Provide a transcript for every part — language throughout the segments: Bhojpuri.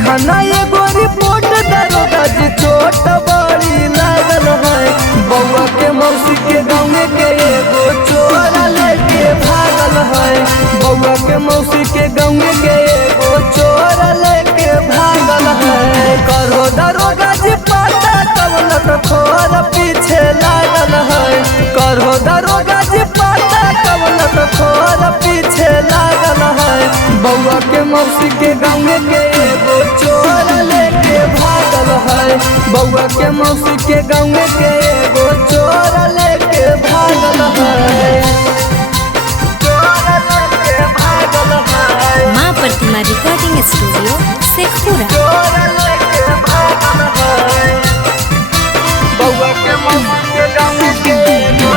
लिखना एगो रिपोर्ट दरोगा जी चोट बड़ी लागल है। बउआ के मौसी के गाँव के एगो चोर लेके भागल है। बउआ के मौसी के गाँव के एगो चोर लेके भागल है। करो दरोगा जी पता कवलत खोर पीछे लागल है। करो दरोगा जी पता कवलत खोर पीछे लागल है। बउआ के मौसी के गाँव के एगो चोर लेके भागल है। बउआ के मौसी के गाँव के एगो चोर लेके भागल है। चोर लेके भागल है। माँ प्रतिमा रिकॉर्डिंग स्टूडियो शेखपुरा। चोर लेके भागल है। बउआ के मौसी के गाँव के एगो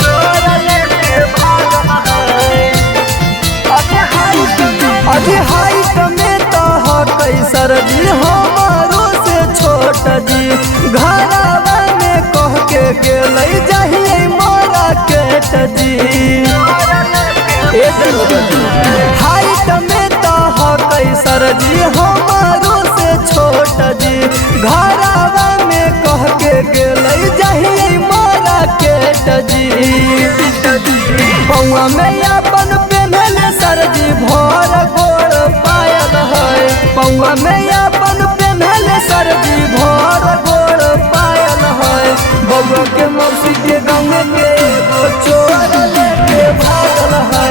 चोर लेके भागल है। अभी हाइट में तो कैसर जी हमारो से छोट जी घरवा में कह के गेलै जहिए मोरा केट जी। हाइट में तो कैसर जी हमारो से छोट जी घरवा में कह के गेलै जहिए मोरा केट जी। बउआ में अपन पेनल सरजी भर गोड़ पायल है। बउआ में अपन पेनल सरजी भर गोड़ पायल है। बउआ के मौसी के गाँव के एगो चोर लेके भागल है।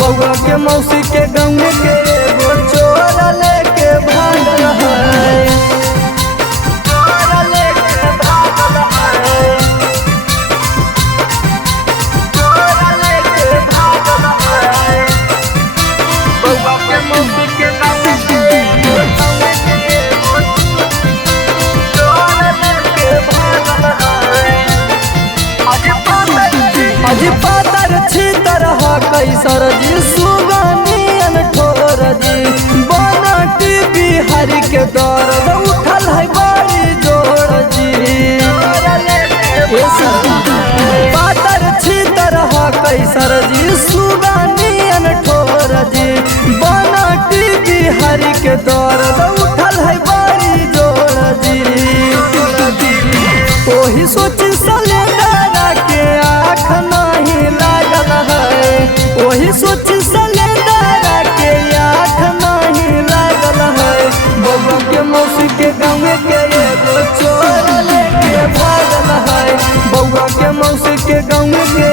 बउआ के मौसी के गाँव के एगो चोर लेके भागल है। चोर लेके भागल है। चोर लेके भागल है। बउआ के मौसी के गाँव के एगो चोर लेके भागल है। अजी पातर छीतर कैसर जी सुगनियन ठोर जी बनटी बिहारी के दर्द उठल है बड़ी जोर जी। पातर छीतर कैसर जी सुगनियन ठोर जी बनटी बिहारी के दर्द उठल है बड़ी जोर जी। ओही सोची सलेंडर के आँख नहीं लागल है। ओही सोची सलेंडर के आँख नहीं लागल है। बउआ के मौसी के गाँव के एगो चोर लेके भागल है। बउआ के मौसी के गाँव के